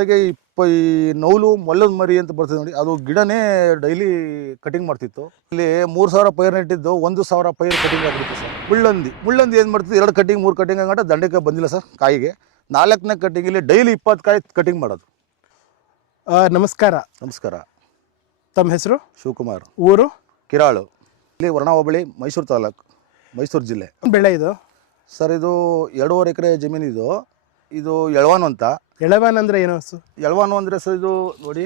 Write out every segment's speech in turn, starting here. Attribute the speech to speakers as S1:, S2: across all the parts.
S1: ಹಾಗೆ ಇಪ್ಪ ಈ ನೌಲು ಮೊಲ್ಲದ ಮರಿ ಅಂತ ಬರ್ತದೆ ನೋಡಿ ಅದು ಗಿಡನೇ ಡೈಲಿ ಕಟಿಂಗ್ ಮಾಡ್ತಿತ್ತು. ಇಲ್ಲಿ ಮೂರು ಸಾವಿರ ಪೈರ್ ನೆಟ್ಟಿದ್ದು ಒಂದು ಸಾವಿರ ಪೈರ್ ಕಟಿಂಗ್ ಆಗ್ಬಿಡ್ತು ಸರ್. ಮುಳ್ಳಂದಿ ಮುಳ್ಳಂದಿ ಏನು ಮಾಡ್ತಿತ್ತು ಎರಡು ಕಟಿಂಗ್ ಮೂರು ಕಟಿಂಗ್ ಆಗಂಟ ದಂಡಕ್ಕೆ ಬಂದಿಲ್ಲ ಸರ್ ಕಾಯಿಗೆ. ನಾಲ್ಕನೇ ಕಟಿಂಗ್ ಇಲ್ಲಿ ಡೈಲಿ ಇಪ್ಪತ್ತು ಕಾಯಿ ಕಟಿಂಗ್ ಮಾಡೋದು.
S2: ನಮಸ್ಕಾರ.
S1: ನಮಸ್ಕಾರ.
S2: ತಮ್ಮ ಹೆಸರು?
S1: ಶಿವಕುಮಾರ್.
S2: ಊರು?
S1: ಕಿರಾಳು. ಇಲ್ಲಿ ವರ್ಣ ಹೋಬಳಿ ಮೈಸೂರು ತಾಲೂಕು ಮೈಸೂರು ಜಿಲ್ಲೆ.
S2: ಬೆಳೆ ಇದು?
S1: ಸರ್ ಇದು ಎರಡೂವರೆ ಎಕರೆ ಜಮೀನಿದು. ಇದು ಎಳವಾನು ಅಂತ.
S2: ಎಳವಾನ್ ಅಂದ್ರೆ ಏನು ಸರ್
S1: ಎಳವಾನು ಅಂದರೆ ಸರ್ ಇದು ನೋಡಿ.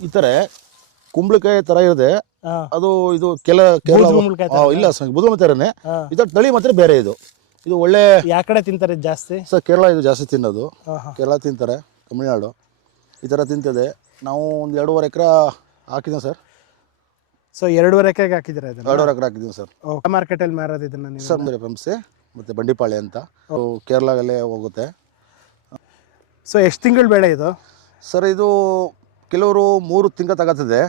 S1: ಈ ಥರ ಕುಂಬಳಕಾಯಿ ಥರ ಇದೆ ಅದು ಇದು ಕೆಲ
S2: ಕುಂಬಳಕಾಯಿ
S1: ಆ, ಇಲ್ಲ ಸರ್ ಬುದುಮ ಥರನೇ. ಇದರ ತಳಿ ಮಾತ್ರ ಬೇರೆ ಇದು. ಇದು ಒಳ್ಳೆ
S2: ಯಾ ಕಡೆ ತಿಂತಾರೆ ಜಾಸ್ತಿ?
S1: ಸರ್ ಕೇರಳ ಇದು ಜಾಸ್ತಿ ತಿನ್ನೋದು.
S2: ಹಾ, ಹಾ.
S1: ಕೇರಳ ತಿಂತಾರೆ ತಮಿಳ್ನಾಡು. ಈ ಥರ ತಿಂತದೆ. ನಾವು ಒಂದು ಎರಡೂವರೆ ಎಕರೆ ಹಾಕಿದ್ದೀವಿ ಸರ್.
S2: ಸೊ ಎರಡೂವರೆ ಎಕರೆಗೆ ಹಾಕಿದ್ದೀರಾ ಇದನ್ನ?
S1: ಎರಡೂವರೆ ಎಕರೆ ಹಾಕಿದ್ದೀವಿ ಸರ್.
S2: ಮಾರ್ಕೆಟಲ್ಲಿ ಮಾರೋದು ಇದನ್ನ ನೀವು
S1: ಸರ್ ಅಂದರೆ ಪಂಪ್ಸೆ ಮತ್ತು ಬಂಡಿಪಾಳೆ ಅಂತ. ಕೇರಳಗಲ್ಲೇ ಕೇರಳದಲ್ಲೇ ಹೋಗುತ್ತೆ.
S2: ಸೊ ಎಷ್ಟು ತಿಂಗಳು ಬೆಳೆ ಇದು?
S1: ಸರ್, ಇದು ಕೆಲವರು ಮೂರು ತಿಂಗಳು ತಗೋತದೆ.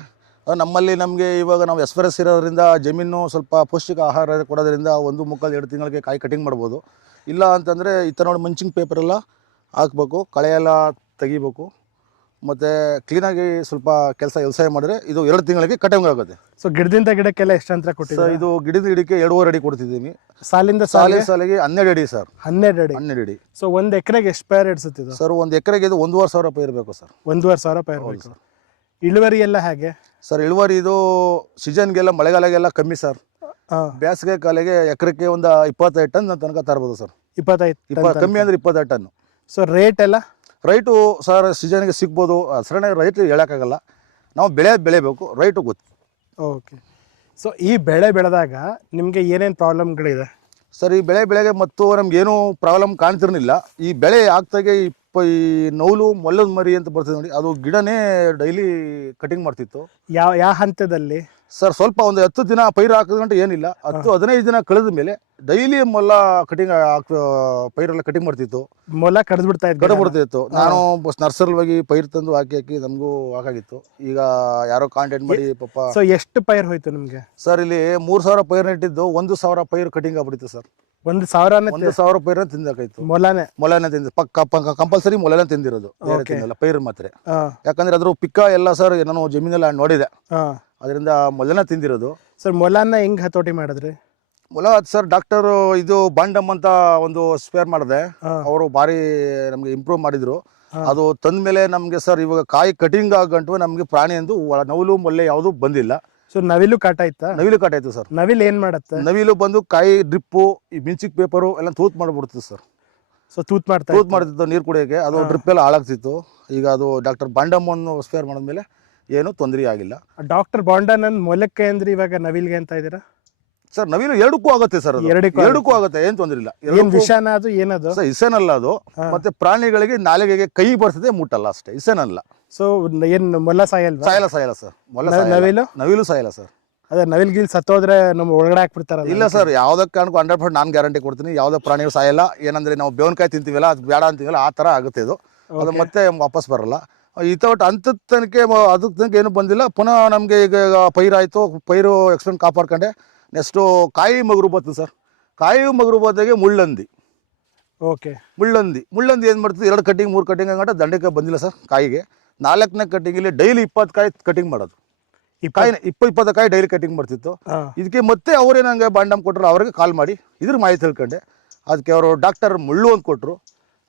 S1: ನಮ್ಮಲ್ಲಿ ನಮಗೆ ಇವಾಗ ನಾವು ಎಸ್ಪರೆಸ್ ಇರೋದ್ರಿಂದ ಜಮೀನು ಸ್ವಲ್ಪ ಪೌಷ್ಟಿಕ ಆಹಾರ ಕೊಡೋದ್ರಿಂದ ಒಂದು ಮುಕ್ಕಾಲು ಎರಡು ತಿಂಗಳಿಗೆ ಕಾಯಿ ಕಟಿಂಗ್ ಮಾಡ್ಬೋದು. ಇಲ್ಲ ಅಂತಂದರೆ ಈ ಥರ ನೋಡಿ ಮಂಚಿಂಗ್ ಪೇಪರೆಲ್ಲ ಹಾಕ್ಬೇಕು, ಕಳೆ ಎಲ್ಲ ತೆಗಿಬೇಕು. ಮತ್ತು ಕ್ಲೀನಾಗಿ ಸ್ವಲ್ಪ ಕೆಲಸ ವ್ಯವಸಾಯ ಮಾಡಿದ್ರೆ ಇದು ಎರಡು ತಿಂಗಳಿಗೆ ಕಟಿಂಗ್ ಆಗುತ್ತೆ.
S2: ಸೊ ಗಿಡದಿಂದ ಗಿಡಕ್ಕೆಲ್ಲ ಎಷ್ಟು ಅಂತರ
S1: ಸರ್
S2: ಕೊಟ್ಟಿದ್ದೀರಾ?
S1: ಇದು ಗಿಡದ ಗಿಡಕ್ಕೆ ಎರಡೂವರೆ ಅಡಿ ಕೊಡ್ತಿದ್ದೀನಿ.
S2: ಸಾಲಿಂದ
S1: ಸಾಲಿ
S2: ಸಾಲಿ
S1: ಸಾಲಿಗೆ ಹನ್ನೆರಡು ಅಡಿ ಸರ್.
S2: ಹನ್ನೆರಡು ಅಡಿ.
S1: ಹನ್ನೆರಡು ಅಡಿ.
S2: ಸೊ ಒಂದು ಎಕರೆಗೆ ಎಷ್ಟು ಪೈರ್ ಇಡ್ಸುತ್ತಿದ್ದು
S1: ಸರ್ ಒಂದು ಎಕರೆಗೆ ಇದು ಒಂದೂವರೆ ಸಾವಿರ ರೂಪಾಯಿ ಇರಬೇಕು ಸರ್.
S2: ಒಂದೂವರೆ ಸಾವಿರ ಪೈರ್ ಬೇಕು.
S1: ಸರ್.
S2: ಇಳುವರಿ ಎಲ್ಲ ಹೇಗೆ?
S1: ಸರ್ ಇಳುವರಿ ಇದು ಸೀಸನ್ಗೆಲ್ಲ ಮಳೆಗಾಲಗೆಲ್ಲ ಕಮ್ಮಿ ಸರ್.
S2: ಹಾಂ
S1: ಬೇಸಿಗೆ ಕಾಲಿಗೆ ಎಕರೆಗೆ ಒಂದು ಇಪ್ಪತ್ತೈದು ಟನ್ ತನಕ ತರ್ಬೋದು ಸರ್.
S2: ಇಪ್ಪತ್ತೈದು
S1: ಇಪ್ಪ ಕಮ್ಮಿ ಅಂದ್ರೆ ಇಪ್ಪತ್ತೈದು ಟನ್.
S2: ಸೊ ರೇಟ್ ಎಲ್ಲ?
S1: ರೈಟು ಸರ್ ಸೀಸನ್ಗೆ ಸಿಗ್ಬೋದು ಸರಣ ರೈಟ್ ಹೇಳೋಕ್ಕಾಗಲ್ಲ. ನಾವು ಬೆಳೆ ಬೆಳಿಬೇಕು ರೈಟು ಗೊತ್ತು.
S2: ಓಕೆ. ಸೊ ಈ ಬೆಳೆ ಬೆಳೆದಾಗ ನಿಮಗೆ ಏನೇನು ಪ್ರಾಬ್ಲಮ್ಗಳಿದೆ?
S1: ಸರ್ ಈ ಬೆಳೆ ಬೆಳೆಗೆ ಮತ್ತು ನಮಗೇನು ಪ್ರಾಬ್ಲಮ್ ಕಾಣ್ತಿರಲಿಲ್ಲ. ಈ ಬೆಳೆ ಆಗ್ತಾಗೆ ಇಪ್ಪ ಈ ನೌಲು ಮೊಲ್ಲದ ಮರಿ ಅಂತ ಬರ್ತದೆ ನೋಡಿ ಅದು ಗಿಡನೇ ಡೈಲಿ ಕಟಿಂಗ್ ಮಾಡ್ತಿತ್ತು.
S2: ಯಾವ ಯಾವ ಹಂತದಲ್ಲಿ?
S1: ಸರ್ ಸ್ವಲ್ಪ ಒಂದು ಹತ್ತು ದಿನ ಪೈರು ಹಾಕಿದ್ರೆ ಏನಿಲ್ಲ ಹತ್ತು ಹದಿನೈದು ದಿನ ಕಳೆದ ಮೇಲೆ ಡೈಲಿ ಮೊಲ ಕಟಿಂಗ್ ಪೈರೆಲ್ಲ ಕಟಿಂಗ್ ಮಾಡ್ತಿತ್ತು.
S2: ಮೊಲ ಕಡ್ದು ಬಿಡ್ತಾ ಇದ್ದ
S1: ಕಡೆ ಬಿಡ್ತಿತ್ತು ನಾನು ನರ್ಸರಿ ಹೋಗಿ ಪೈರ್ ತಂದು ಹಾಕಿ ಹಾಕಿ ನಮಗೂ ಹಾಕಾಗಿತ್ತು ಈಗ ಯಾರೋ ಕಾಂಟ್ಯಾಕ್ಟ್ ಮಾಡಿ ಪಾಪ
S2: ಸೊ ಎಷ್ಟು ಪೈರ್ ಹೋಯ್ತು ನಿಮ್ಗೆ?
S1: ಸರ್ ಇಲ್ಲಿ ಮೂರು ಸಾವಿರ ಪೈರ್ ನೆಟ್ಟಿದ್ದು ಒಂದು ಸಾವಿರ ಪೈರ್ ಕಟಿಂಗ್ ಆಗ್ಬಿಡ್ತು ಸರ್
S2: ಒಂದು ಸಾವಿರ
S1: ಒಂದು ಸಾವಿರ ಪೈರ್ ತಿಂದಾಕಾಯ್ತು
S2: ಮೊಲನೆ?
S1: ಮೊಲನೆ ತಿಂದ ಪಕ್ಕ ಕಂಪಲ್ಸರಿ ಮೊಲನೆ ತಿಂದಿರೋದು. ಪೈರ್ ಮಾತ್ರ. ಯಾಕಂದ್ರೆ ಅದ್ರ ಪಿಕ್ಕ ಎಲ್ಲ ಸರ್ ನಾನು ಜಮೀನೆಲ್ಲ ನೋಡಿದೆ. ಅದರಿಂದ ಮೊಲನ ತಿಂದಿರೋದು.
S2: ಸರ್ ಮೊಲನ ಹೆಂಗ್ ಹತೋಟಿ ಮಾಡಿದ್ರಿ?
S1: ಮೊಲ ಸರ್ ಡಾಕ್ಟರ್ ಇದು ಬಾಂಡಮ್ ಅಂತ ಒಂದು ಸ್ಪೇರ್ ಮಾಡಿದೆ. ಅವರು ಬಾರಿ ನಮಗೆ ಇಂಪ್ರೂವ್ ಮಾಡಿದ್ರು. ಅದು ತಂದ ಮೇಲೆ ನಮಗೆ ಸರ್ ಇವಾಗ ಕಾಯಿ ಕಟಿಂಗ್ ಆಗಂಟು ನಮಗೆ ಪ್ರಾಣಿ ಎಂದು ನವಿಲು ಮೊಲ್ಲೆ ಯಾವುದು ಬಂದಿಲ್ಲ.
S2: ಸೊ ನವಿಲು ಕಾಟ ಇತ್ತ
S1: ನವಿಲು ಕಾಟಾಯ್ತು ಸರ್.
S2: ನವಿಲ್ ಏನ್ ಮಾಡತ್ತೆ?
S1: ನವಿಲು ಬಂದು ಕಾಯಿ ಡ್ರಿಪ್ಪು ಈ ಮಿಂಚಿಕ್ ಪೇಪರು ಎಲ್ಲ ತೂತ್ ಮಾಡಿಬಿಡ್ತಿತ್ತು ಸರ್.
S2: ಸೊ ತೂತ್ ಮಾಡ್ತಾ
S1: ತೂತ್. ಮಾಡ್ತಿತ್ತು ನೀರು ಕುಡಿಯೋಕ್ಕೆ ಅದು. ಡ್ರಿಪ್ ಎಲ್ಲ ಹಾಳಾಗ್ತಿತ್ತು. ಈಗ ಅದು ಡಾಕ್ಟರ್ ಬಾಂಡಮ್ ಅನ್ನು ಸ್ಪೇರ್ ಮಾಡಿದ್ಮೇಲೆ ಏನು ತೊಂದರೆ ಆಗಿಲ್ಲ
S2: ಡಾಕ್ಟರ್ ಬಾಂಡನ್ ಮೊಲಕ್ಕೆ ಅಂದ್ರೆ ಇವಾಗ ನವಿಲ್ಗೆ ಅಂತ ಇದೀರಾ
S1: ಸರ್ ನವಿಲು ಎರಡಕ್ಕೂ ಆಗುತ್ತೆ ಸರ್.
S2: ಎರಡಕ್ಕೂ
S1: ಎರಡಕ್ಕೂ ಆಗುತ್ತೆ ಏನ್ ತೊಂದ್ರೆ ಇಲ್ಲ.
S2: ಏನ್ ವಿಷಾನ ಅದು ಏನದು?
S1: ಸರ್ ಇಸೇನಲ್ಲ ಅದು. ಮತ್ತೆ ಪ್ರಾಣಿಗಳಿಗೆ ನಾಲಿಗೆಗೆ ಕೈ ಬರ್ತದೆ ಮುಟ್ಟಲ್ಲ ಅಷ್ಟೇ. ಇಸೇನಲ್ಲ.
S2: ಸೊ ಏನ್ ಮೊಲ ಸಾಯಲ್
S1: ಸಾಯಲ್ಲ ಸಾಯಲ್ಲ ಸರ್. ಮೊಲ
S2: ನವಿಲು?
S1: ನವಿಲು ಸಾಯಲ್ಲ ಸರ್.
S2: ಅದೇ ನವಿಲ್ ಗಿಲ್ ಸತ್ತೋದ್ರೆ ನಮ್ಮ ಒಳಗಡೆ ಹಾಕ್ಬಿಡ್ತಾರ
S1: ಇಲ್ಲ ಸರ್ ಯಾವ್ದೇ ಕಾರಣಕ್ಕೂ ಹಂಡ್ರೆಡ್ ಪರ್ಸೆಂಟ್ ನಾನು ಗ್ಯಾರಂಟಿ ಕೊಡ್ತೀನಿ. ಯಾವುದೇ ಪ್ರಾಣಿಗಳು ಸಾಯಲ್ಲ. ಏನಂದ್ರೆ ನಾವು ಬೇವನಕಾಯಿ ತಿಂತೀವಲ್ಲ ಅದು ಬೇಡ ಅಂತೀವಲ್ಲ ಆ ತರ ಆಗುತ್ತೆ ಇದು. ಅದು. ಮತ್ತೆ ವಾಪಸ್ ಬರಲ್ಲ. ಒಟ್ಟು ಅಂತ ತನಕ ಅದಕ್ಕೆ ತನಕ ಏನು ಬಂದಿಲ್ಲ. ಪುನಃ ನಮಗೆ ಈಗ ಪೈರು ಆಯಿತು ಪೈರು ಎಕ್ಸ್ಟೆಂಡ್ ಕಾಪಾಡ್ಕೊಂಡೆ. ನೆಕ್ಸ್ಟು ಕಾಯಿ ಮಗುರು ಬರ್ತದೆ ಸರ್. ಕಾಯಿ ಮಗುರು ಬತ್ತಿಗೆ ಮುಳ್ಳಂದಿ.
S2: ಓಕೆ.
S1: ಮುಳ್ಳಂದಿ. ಮುಳ್ಳಂದಿ ಏನು ಮಾಡ್ತದೆ ಎರಡು ಕಟ್ಟಿಂಗ್ ಮೂರು ಕಟ್ಟಿಂಗ್ ಹಂಗಂಟ ದಂಡಕ್ಕೆ ಬಂದಿಲ್ಲ ಸರ್ ಕಾಯಿಗೆ. ನಾಲ್ಕನೇ ಕಟ್ಟಿಂಗಲ್ಲಿ ಡೈಲಿ ಇಪ್ಪತ್ತು ಕಾಯಿ ಕಟಿಂಗ್ ಮಾಡೋದು. ಕಾಯಿ ಇಪ್ಪ ಇಪ್ಪತ್ತು ಕಾಯಿ ಡೈಲಿ ಕಟಿಂಗ್ ಮಾಡ್ತಿತ್ತು. ಇದಕ್ಕೆ ಮತ್ತೆ ಅವರೇ ಹಂಗೆ ಬಾಂಡಮ್ ಕೊಟ್ಟರು ಅವ್ರಿಗೆ ಕಾಲ್ ಮಾಡಿ. ಇದ್ರ ಮಾಹಿತಿ ತಿಳ್ಕೊಂಡೆ. ಅದಕ್ಕೆ ಅವರು ಡಾಕ್ಟರ್ ಮುಳ್ಳು ಅಂತ ಕೊಟ್ಟರು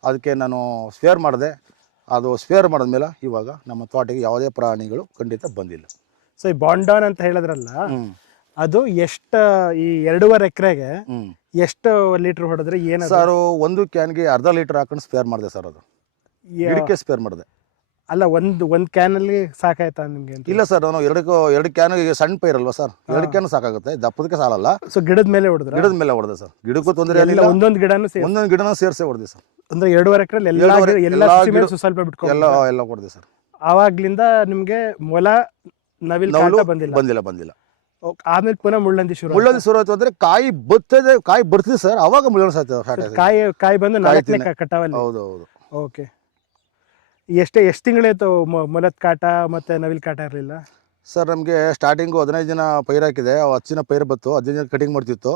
S1: ಅದಕ್ಕೆ ನಾನು ಸ್ಪೇರ್ ಮಾಡಿದೆ. ಅದು ಸ್ಪೇರ್ ಮಾಡಿದ್ಮೇಲೆ ಇವಾಗ ನಮ್ಮ ತೋಟಕ್ಕೆ ಯಾವುದೇ ಪ್ರಾಣಿಗಳು ಖಂಡಿತ ಬಂದಿಲ್ಲ.
S2: ಸೊ ಈ ಬಾಂಡಾನ್ ಅಂತ ಹೇಳಿದ್ರಲ್ಲ ಅದು ಎಷ್ಟ ಈ ಎರಡೂವರೆ ಎಕರೆಗೆ ಎಷ್ಟು ಲೀಟರ್ ಹೊಡೆದ್ರೆ ಏನು
S1: ಸರ್ ಒಂದು ಕ್ಯಾನ್ಗೆ ಅರ್ಧ ಲೀಟರ್ ಹಾಕೊಂಡು ಸ್ಪೇರ್ ಮಾಡಿದೆ ಸರ್ ಅದು.
S2: ಎರಡಕ್ಕೆ
S1: ಗಿಡಕ್ಕೆ ಸ್ಪೇರ್ ಮಾಡಿದೆ.
S2: ಅಲ್ಲ ಒಂದು ಒಂದ್ ಕ್ಯಾನ್ ಅಲ್ಲಿ ಸಾಕಾಯ್ತಾ ನಿಮ್ಗೆ
S1: ಇಲ್ಲ ಸರ್ ನಾನು ಎರಡಕ್ಕೂ ಎರಡು ಕ್ಯಾನ್ ಈಗ ಸಣ್ಣ ಪೈರಲ್ವಾ ಸರ್? ಎರಡು ಕ್ಯಾನ್ ಸಾಕಾಗುತ್ತೆ ದಪ್ಪದಕ್ಕೆ ಸಾಲಲ್ಲ.
S2: ಸೊ ಗಿಡದ ಮೇಲೆ ಹೊಡೆದ್ರೆ?
S1: ಗಿಡದ ಮೇಲೆ ಹೊಡೆದೆ ಸರ್. ಗಿಡಕ್ಕೂ ತೊಂದರೆ ಇಲ್ಲ
S2: ಒಂದೊಂದು ಗಿಡನು
S1: ಒಂದೊಂದು ಗಿಡನ ಸೇರಿಸಿ ಹೊಡೆದೆ ಸರ್.
S2: ಅಂದ್ರೆ ಎರಡೂವರೆ ಎಕರೆ ಎಲ್ಲ ಎಲ್ಲ ಸ್ವಲ್ಪ ಬಿಟ್ಕೊಂಡು
S1: ಎಲ್ಲ ಎಲ್ಲ ಹೊಡೆದೆ ಸರ್.
S2: ಆವಾಗ್ಲಿಂದ ನಿಮ್ಗೆ ಮೊಲ ನವಿಲ್ ಬಂದಿಲ್ಲ?
S1: ಬಂದಿಲ್ಲ ಬಂದಿಲ್ಲ.
S2: ಆಮೇಲೆ ಪುನಃ ಮುಳ್ಳಂದಿ ಶುರು
S1: ಮುಳ್ಳಂದಿ ಶುರು ಆಯ್ತು ಅಂದ್ರೆ ಕಾಯಿ ಬತ್ತದೆ ಕಾಯಿ ಬರ್ತಿದೆ ಸರ್ ಅವಾಗ ಮುಳ್ಳಂದಿ ಸಾಯ್ತದೆ
S2: ಕಾಯಿ. ಕಾಯಿ ಬಂದು ನಾಲ್ಕನೇ. ಕಟಾವಲ್ಲಿ.
S1: ಹೌದು ಹೌದು
S2: ಓಕೆ. ಎಷ್ಟೇ ಎಷ್ಟು ತಿಂಗಳಾಯ್ತು ಮೊಲದ ಕಾಟ ಮತ್ತೆ ನವಿಲ್ ಕಾಟ ಇರಲಿಲ್ಲ?
S1: ಸರ್ ನಮಗೆ ಸ್ಟಾರ್ಟಿಂಗು ಹದಿನೈದು ದಿನ ಪೈರ್ ಹಾಕಿದೆ ಹತ್ತು ದಿನ ಪೈರ್ ಬತ್ತು ಹದಿನೈದು ದಿನ ಕಟಿಂಗ್ ಮಾಡ್ತಿತ್ತು.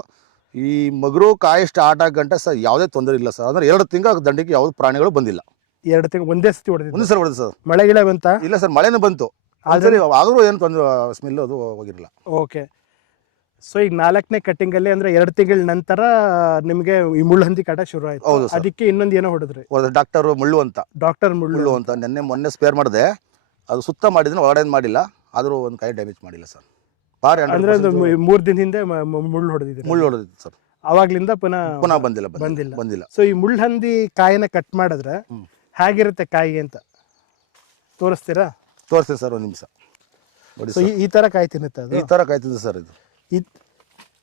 S1: ಈ ಮಗರು ಕಾಯಿ ಸ್ಟಾರ್ಟ್ ಆಗ ಗಂಟೆ ಸರ್ ಯಾವುದೇ ತೊಂದರೆ ಇಲ್ಲ ಸರ್. ಅಂದ್ರೆ ಎರಡು ತಿಂಗಳ ದಂಡಿಗೆ ಯಾವುದೇ ಪ್ರಾಣಿಗಳು ಬಂದಿಲ್ಲ.
S2: ಎರಡು ತಿಂಗಳು ಒಂದೇ ಸತಿ ಹೊಡೆದಿದ್ದು?
S1: ಒಂದು ಸರ್ ಹೊಡೆದು ಸರ್.
S2: ಮಳೆ ಗಿಳೆ ಬಂತ?
S1: ಇಲ್ಲ ಸರ್ ಮಳೆನೂ ಬಂತು. ಆದ್ರೆ ಆದರೂ ಏನು ತೊಂದರೆ ಸ್ಮೆಲ್ ಅದು ಹೋಗಿರಲಿಲ್ಲ
S2: ಓಕೆ. ಸೊ ಈಗ ನಾಲ್ಕನೇ ಕಟ್ಟಿಂಗ್ ಅಲ್ಲಿ ಅಂದ್ರೆ ಎರಡು ತಿಂಗಳ ನಂತರ ನಿಮಗೆ ಈ ಮುಳ್ಳಹಂದಿ ಕಟ ಶುರು ಆಯ್ತು.
S1: ಹೌದು ಸರ್.
S2: ಅದಕ್ಕೆ ಇನ್ನೊಂದು ಏನೋ ಹೊಡೆದ್ರಿ?
S1: ಡಾಕ್ಟರ್ ಮುಳ್ಳು ಅಂತ.
S2: ಡಾಕ್ಟರ್ ಮುಳ್ಳು.
S1: ಮುಳ್ಳು ಅಂತ. ನಿನ್ನೆ ಮೊನ್ನೆ ಸ್ಪೇರ್ ಮಾಡಿದೆ. ಅದು ಸುತ್ತ ಮಾಡಿದ್ರೆ ಒಳಗಡೆ ಮಾಡಿಲ್ಲ. ಆದರೂ ಒಂದು ಕೈ ಡ್ಯಾಮೇಜ್ ಮಾಡಿಲ್ಲ ಸರ್. ಬಾರಿ
S2: ಅಂದ್ರೆ ಒಂದು
S1: 100%
S2: ಮೂರ್ ದಿನ ಹಿಂದೆ ಮ- ಮ- ಮುಳ್ಳು ಹೊಡೆದಿದೆ
S1: ಮುಳ್ಳು ಹೊಡೆದಿತ್ತು ಸರ್.
S2: ಅವಾಗ್ಲಿಂದ ಪುನಃ
S1: ಪುನಃ ಬಂದಿಲ್ಲ
S2: ಬಂದಿಲ್ಲ.
S1: ಬಂದಿಲ್ಲ. ಬಂದಿಲ್ಲ.
S2: ಸೊ ಈ ಮುಳ್ಳಹಂದಿ ಕಾಯಿನ ಕಟ್ ಮಾಡಿದ್ರೆ
S1: ಹ್ಮ್.
S2: ಹೇಗಿರುತ್ತೆ ಕಾಯಿ ಅಂತ? ತೋರಿಸ್ತೀರಾ?
S1: ತೋರಿಸ್ತೀನಿ ಸರ್ ಒಂದು ನಿಮಿಷ. ನೋಡಿ
S2: ಸೊ
S1: ಸರ್.
S2: ಈ ತರ ಕಾಯಿ ತಿನ್ನುತ್ತೆ ಅದು?
S1: ಈ ಥರ ತಿನ್ನುತ್ತೆ ಸರ್ ಇದು.
S2: ಈ-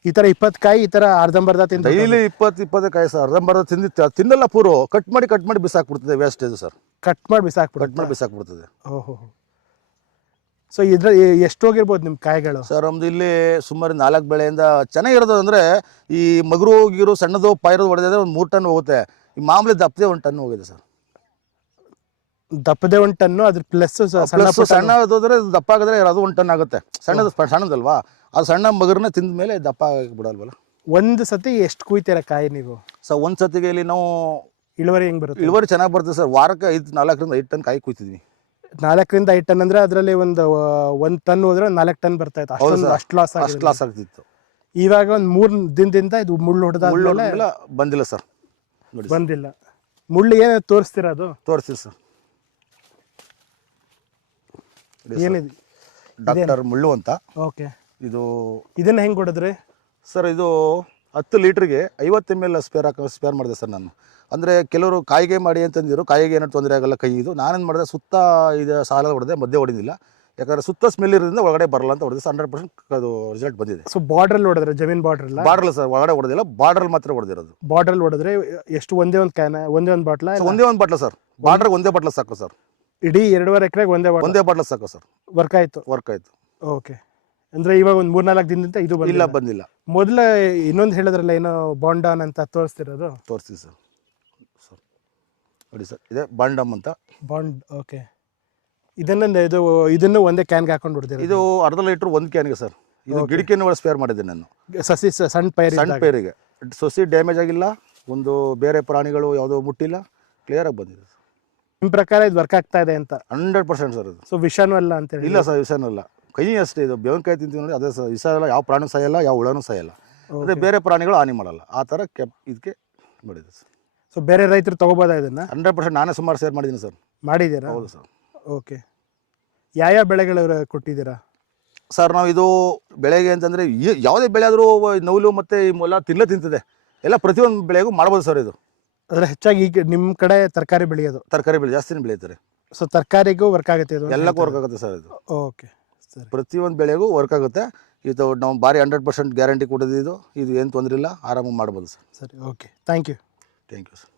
S2: ಈ ತರ ಇಪ್ಪತ್ತು ಕಾಯಿ ಈ ತರ ಅರ್ಧಂಬರ್ಧ ತಿಂತ
S1: ಡೈಲಿ ಇಪ್ಪತ್ತು ಇಪ್ಪತ್ತು ಕಾಯಿ ಸರ್. ಅರ್ಧಂಬರ್ಧ ಅದು ತಿನ್ನಲ್ಲ ಪೂರು ಕಟ್ ಮಾಡಿ ಕಟ್ ಮಾಡಿ ಬಿಸಾಕ್ಬಿಡ್ತದೆ ವೇಸ್ಟ್ ಇದು ಸರ್.
S2: ಕಟ್ ಮಾಡಿ
S1: ಕಟ್ ಮಾಡಿ ಬಿಸಾಕ್ಬಿಡ್ತದೆ.
S2: ಓಹೋ. ಸೊ ಇದ್ರ ಎಷ್ಟು ಹೋಗಿರ್ಬೋದು ನಿಮ್ಮ ಕಾಯಿಗಳು?
S1: ಸರ್ ನಮ್ದು ಇಲ್ಲಿ ಸುಮಾರು ನಾಲ್ಕು ಬೆಳೆಯಿಂದ ಚೆನ್ನಾಗಿರೋದು ಅಂದರೆ ಈ ಮಗರು ಹೋಗಿರೋ ಸಣ್ಣದು ಪಾಯಿರೋದು ಹೊಡೆದಿದ್ರೆ ಒಂದು ಮೂರು ಟನ್ ಹೋಗುತ್ತೆ. ಈ ಮಾಮೂಲಿ ದಪ್ಪದೆ ಒಂದು ಟನ್ ಹೋಗಿದೆ ಸರ್.
S2: ದಪ್ಪದೆ ಒಂದು ಟನ್ನು ಅದ್ರ ಪ್ಲಸ್ ಸಣ್ಣ
S1: ಹೋದ್ರೆ ದಪ್ಪ ಆಗಿದ್ರೆ ಅದು ಒಂದು ಟನ್ ಆಗುತ್ತೆ. ಸಣ್ಣದು ಸಣ್ಣದಲ್ವಾ? ಅದು ಸಣ್ಣ ಮಗರನ್ನ ತಿಂದ ಮೇಲೆ ದಪ್ಪ ಆಗಿ ಬಿಡಲ್ವಲ್ಲ
S2: ಒಂದು ಸತಿ ಎಷ್ಟು ಕುಯ್ತೀರ ಕಾಯಿ ನೀವು?
S1: ಸರ್ ಒಂದು ಸತಿಗೆ ಇಲ್ಲಿ ನಾವು
S2: ಇಳುವರಿ ಹೆಂಗೆ ಬರುತ್ತೆ?
S1: ಇಳುವರಿ ಚೆನ್ನಾಗಿ ಬರ್ತದೆ ಸರ್. ವಾರಕ್ಕೆ ಐದು ನಾಲ್ಕರಿಂದ ಐದು ಟನ್ ಕಾಯಿ ಕುಯ್ತಿದ್ವಿ.
S2: ನಾಲ್ಕರಿಂದ ಐದು ಟನ್ ಅಂದ್ರೆ ಅದರಲ್ಲಿ ಒಂದು ಒಂದು ಟನ್ ಹೋದ್ರೆ ನಾಲ್ಕು ಟನ್ ಬರ್ತಾ ಇತ್ತು. ಅಷ್ಟೊಂದು. ಅಷ್ಟು ಲಾಸ್
S1: ಅಷ್ಟು ಲಾಸ್ ಆಗ್ತಿತ್ತು.
S2: ಇವಾಗ ಒಂದು ಮೂರು ದಿನದಿಂದ ಇದು ಮುಳ್ಳು
S1: ಹೊಡೆದ ಬಂದಿಲ್ಲ ಸರ್. ನೋಡಿ
S2: ಬಂದಿಲ್ಲ. ಮುಳ್ಳು ಏನು ತೋರಿಸ್ತೀರ ಅದು?
S1: ತೋರಿಸ್ತೀವಿ ಸರ್.
S2: ಏನಿದೆ?
S1: ಡಾಕ್ಟರ್ ಮುಳ್ಳು ಅಂತ.
S2: ಓಕೆ.
S1: ಇದು
S2: ಇದನ್ನ ಹೆಂಗ್ ಕೊಡಿದ್ರಿ?
S1: ಸರ್ ಇದು ಹತ್ತು ಲೀಟ್ರಿಗೆ ಐವತ್ತು ಎಂ ಎಲ್ ಸ್ಪೇರ್ ಹಾಕೋ ಸ್ಪೇರ್ ಮಾಡಿದೆ ಸರ್ ನಾನು. ಅಂದರೆ ಕೆಲವರು ಕಾಯಿಗೆ ಮಾಡಿ ಅಂತಂದಿರು ಕಾಯಿಗೆ ಏನೋ ತೊಂದರೆ ಆಗಲ್ಲ ಕೈ ಇದು. ನಾನೇನು ಮಾಡಿದೆ ಸುತ್ತ ಇದು ಸಾಲ ಹೊಡೆದೆ ಮಧ್ಯೆ ಹೊಡೆದಿಲ್ಲ. ಯಾಕಂದ್ರೆ ಸುತ್ತ ಸ್ಮೆಲ್ ಇರೋದ್ರಿಂದ ಒಳಗಡೆ ಬರಲ್ಲ ಅಂತ ಹೊಡೆದು. ಹಂಡ್ರೆಡ್ ಪರ್ಸೆಂಟ್ ಅದು ರಿಸಲ್ಟ್ ಬಂದಿದೆ.
S2: ಸೊ ಬಾರ್ಡ್ರಲ್ಲಿ ಹೊಡೆದ್ರೆ ಜಮೀನ್ ಬಾರ್ಡರ್ ಇಲ್ಲ
S1: ಬಾರ್ಡರ್ ಸರ್ ಒಳಗಡೆ ಹೊಡೆದಿಲ್ಲ. ಬಾರ್ಡರ್ ಮಾತ್ರ ಹೊಡೆದಿರೋದು.
S2: ಬಾರ್ಡ್ರಲ್ಲಿ ಹೊಡೆದ್ರೆ ಎಷ್ಟು ಒಂದೇ ಒಂದು ಕ್ಯಾನ್ ಒಂದೇ ಒಂದು ಬಾಟ್ಲ
S1: ಒಂದೇ ಒಂದು ಬಾಟ್ಲ ಸರ್. ಬಾರ್ಡರ್ ಒಂದೇ ಬಾಟ್ಲ ಸಾಕು ಸರ್.
S2: ಇಡೀ ಎರಡೂವರೆ ಎಕರೆಗೆ ಒಂದೇ ಬಾಟ್ಲ?
S1: ಒಂದೇ ಬಾಟ್ಲ ಸಾಕು ಸರ್.
S2: ವರ್ಕ್ ಆಯ್ತು?
S1: ವರ್ಕ್ ಆಯ್ತು.
S2: ಓಕೆ. ಅಂದ್ರೆ ಇವಾಗ ಒಂದು ಮೂರ್ನಾಲ್ಕು ದಿನದಿಂದ ಇದು
S1: ಇಲ್ಲ
S2: ಬಂದಿಲ್ಲ.
S1: ಬಂದಿಲ್ಲ
S2: ಮೊದಲ ಇನ್ನೊಂದು ಹೇಳಿದ್ರಲ್ಲ ಏನೋ ಬಾಂಡಾನ್ ಅಂತ ತೋರಿಸ್ತಿರೋದು?
S1: ತೋರಿಸಿ ಸರ್. ಸರ್. ನೋಡಿ ಸರ್ ಇದೆ ಬಾಂಡಮ್ ಅಂತ.
S2: ಬಾಂಡ್ ಓಕೆ. ಇದನ್ನ ಇದು ಇದನ್ನು ಒಂದೇ ಕ್ಯಾನ್ಗೆ ಹಾಕೊಂಡು ಹೊಡೆದಿರೋದು
S1: ಇದು ಅರ್ಧ ಲೀಟ್ರ್ ಒಂದು ಕ್ಯಾನ್ಗೆ ಸರ್. ಇದು. ಗಿಡಕಿನ ಒಳಗೆ ಸ್ಪೇರ್ ಮಾಡಿದ್ದೆ ನಾನು.
S2: ಸಸಿ ಸ- ಸಣ್ಣ ಪೈರ್
S1: ಸಣ್ಣ ಪೈರಿಗೆ. ಸೊಸಿ ಡ್ಯಾಮೇಜ್ ಆಗಿಲ್ಲ ಒಂದು ಬೇರೆ ಪ್ರಾಣಿಗಳು ಯಾವುದೋ ಮುಟ್ಟಿಲ್ಲ ಕ್ಲಿಯರಾಗಿ ಬಂದಿದೆ
S2: ನಿಮ್ಮ ಪ್ರಕಾರ ಇದು ವರ್ಕ್ ಆಗ್ತಾ ಇದೆ ಅಂತ?
S1: ಹಂಡ್ರೆಡ್ ಪರ್ಸೆಂಟ್ ಸರ್ ಇದು.
S2: ಸೊ ವಿಷಾನು ಅಲ್ಲ ಅಂತ ಹೇಳಿ.
S1: ಇಲ್ಲ ಸರ್ ವಿಷಾನು ಅಲ್ಲ. ಕೈ ಅಷ್ಟೇ ಇದು. ಬೇವಿನ ಕಾಯಿ ತಿಂತೀವಿ ನೋಡಿ ಅದೇ ಸರ್. ವಿಷ ಇಲ್ಲ ಯಾವ ಪ್ರಾಣಿ ಸಾಯಲ್ಲ ಯಾವ ಹುಳನೂ ಸಾಯಲ್ಲ. ಅದೇ ಬೇರೆ ಪ್ರಾಣಿಗಳು ಹಾನಿ ಮಾಡಲ್ಲ. ಆ ಥರ ಕೆಪ್ ಇದಕ್ಕೆ ಮಾಡಿದೆ ಸರ್.
S2: ಸೊ ಬೇರೆ ರೈತರು ತಗೋಬೋದಾ ಇದನ್ನ?
S1: ಹಂಡ್ರೆಡ್ ಪರ್ಸೆಂಟ್ ನಾನೇ ಸುಮಾರು ಸೇರ್ ಮಾಡಿದ್ದೀನಿ ಸರ್.
S2: ಮಾಡಿದ್ದೀರಾ?
S1: ಹೌದು ಸರ್.
S2: ಓಕೆ ಯಾವ ಬೆಳೆಗಳು ಕೊಟ್ಟಿದ್ದೀರಾ?
S1: ಸರ್ ನಾವು ಇದು ಬೆಳೆಗೆ ಅಂತಂದರೆ ಯಾವುದೇ ಬೆಳೆ ಆದರೂ ನೌಲು ಮತ್ತು ಈ ಮೊಲ ತಿನ್ನಲೇ ತಿಂತದೆ. ಎಲ್ಲ ಪ್ರತಿಯೊಂದು ಬೆಳೆಗೂ ಮಾಡ್ಬೋದು ಸರ್ ಇದು.
S2: ಅಂದ್ರೆ ಹೆಚ್ಚಾಗಿ ಈಗ ನಿಮ್ಮ ಕಡೆ ತರಕಾರಿ ಬೆಳೆಯೋದು?
S1: ತರಕಾರಿ ಬೆಳೆ ಜಾಸ್ತಿನೇ ಬೆಳೀತಾರೆ
S2: ಸೊ ತರಕಾರಿಗೂ ವರ್ಕ್ ಆಗುತ್ತೆ ಇದು?
S1: ಎಲ್ಲಕ್ಕೂ ವರ್ಕ್ ಆಗುತ್ತೆ ಸರ್ ಇದು.
S2: ಓಕೆ ಸರಿ.
S1: ಪ್ರತಿಯೊಂದು ಬೆಳೆಗೂ ವರ್ಕ್ ಆಗುತ್ತೆ. ಇದು ನಾವು ಭಾರಿ ಹಂಡ್ರೆಡ್ ಪರ್ಸೆಂಟ್ ಗ್ಯಾರಂಟಿ ಕೊಡೋದು ಇದು. ಇದು ಏನು ತೊಂದರೆ ಇಲ್ಲ. ಆರಾಮಾಗಿ ಮಾಡ್ಬೋದು ಸರ್.
S2: ಸರಿ okay thank you
S1: thank you sir